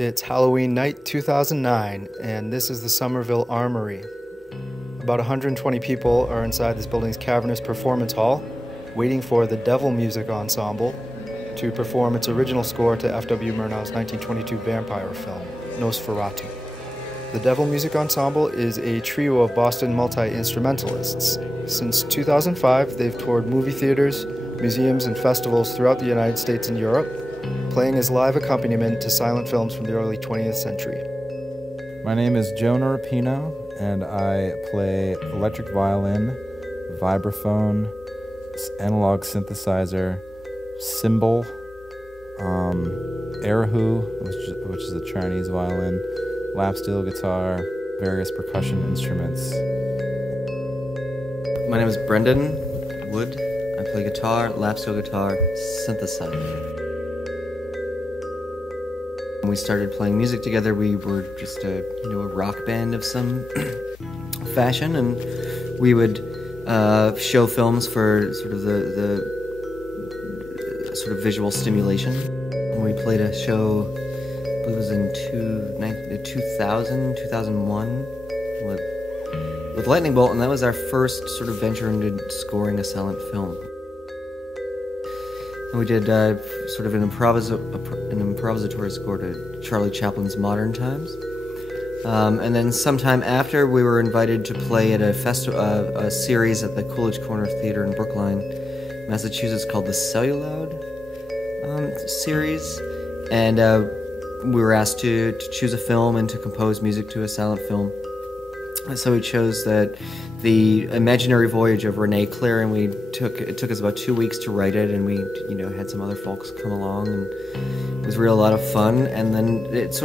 It's Halloween night 2009, and this is the Somerville Armory. About 120 people are inside this building's cavernous performance hall, waiting for the Devil Music Ensemble to perform its original score to F.W. Murnau's 1922 vampire film, Nosferatu. The Devil Music Ensemble is a trio of Boston multi-instrumentalists. Since 2005, they've toured movie theaters, museums, and festivals throughout the United States and Europe, playing as live accompaniment to silent films from the early 20th century. My name is Jonah Rapino, and I play electric violin, vibraphone, analog synthesizer, cymbal, erhu, which is a Chinese violin, lap steel guitar, various percussion instruments. My name is Brendan Wood. I play guitar, lap steel guitar, synthesizer. When we started playing music together, we were just a rock band of some fashion, and we would show films for sort of the sort of visual stimulation. When we played a show, I believe it was in 2001 with Lightning Bolt, and that was our first sort of venture into scoring a silent film. And we did sort of an improvisatory score to Charlie Chaplin's Modern Times. And then sometime after, we were invited to play at a series at the Coolidge Corner Theater in Brookline, Massachusetts, called the Celluloid series. And we were asked to choose a film and to compose music to a silent film. So we chose the Imaginary Voyage of René Clair, and it took us about 2 weeks to write it, and we had some other folks come along, and it was a lot of fun. And then that's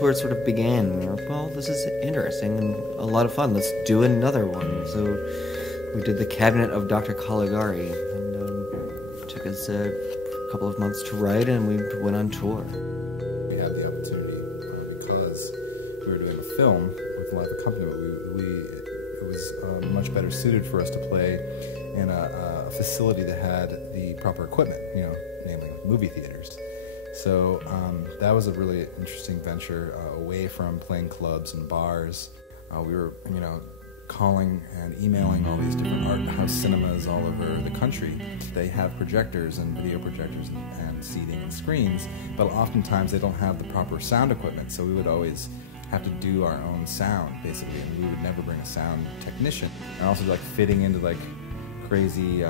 where it sort of began. We were like, well, this is interesting and a lot of fun. Let's do another one. So we did The Cabinet of Dr. Caligari, and it took us a couple of months to write, and we went on tour. We had the opportunity because we were doing a film with live accompaniment. It was much better suited for us to play in a facility that had the proper equipment, namely movie theaters. So that was a really interesting venture away from playing clubs and bars. We were, calling and emailing all these different art house cinemas all over the country. They have projectors and video projectors and seating and screens, but oftentimes they don't have the proper sound equipment, so we would always have to do our own sound, basically, and we would never bring a sound technician. And also fitting into crazy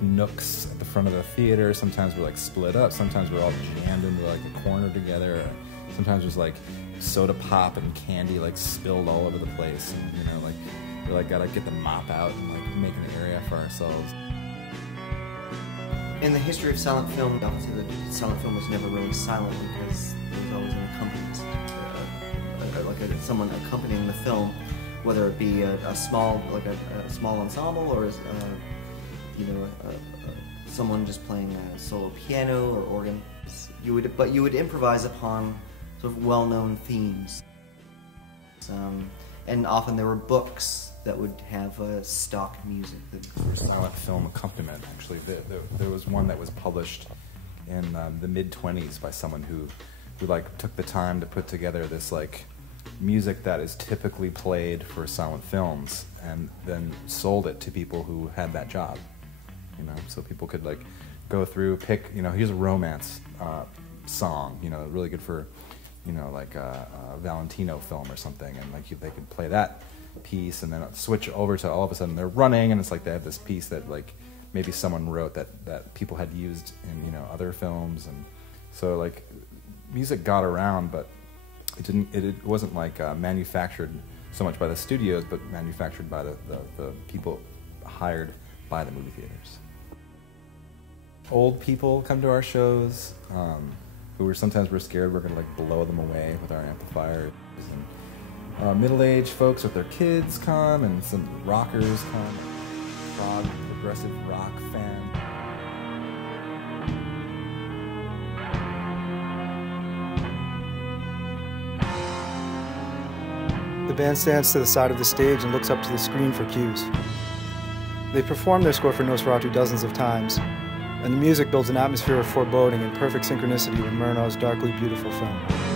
nooks at the front of the theater. Sometimes we're split up, sometimes we're all jammed into a corner together. Sometimes there's soda pop and candy spilled all over the place, and we gotta get the mop out and make an area for ourselves. In the history of silent film, obviously the silent film was never really silent because there was always an accompaniment, someone accompanying the film, whether it be a small ensemble or someone just playing a solo piano or organ. But you would improvise upon sort of well-known themes, and often there were books that would have stock music. For silent film accompaniment, actually, there was one that was published in the mid-20s by someone who took the time to put together this music that is typically played for silent films, and then sold it to people who had that job. So people could go through, pick, here's a romance song, really good for, a Valentino film or something, and they could play that piece, and then switch over to all of a sudden they're running, and it's they have this piece that maybe someone wrote that people had used in other films, and so music got around, but it wasn't manufactured so much by the studios, but manufactured by the people hired by the movie theaters. Old people come to our shows who sometimes we're scared we're going to blow them away with our amplifiers. And middle-aged folks with their kids come, and some rockers come, prog progressive rock fan. The band stands to the side of the stage and looks up to the screen for cues. They performed their score for Nosferatu dozens of times, and the music builds an atmosphere of foreboding in perfect synchronicity with Murnau's darkly beautiful film.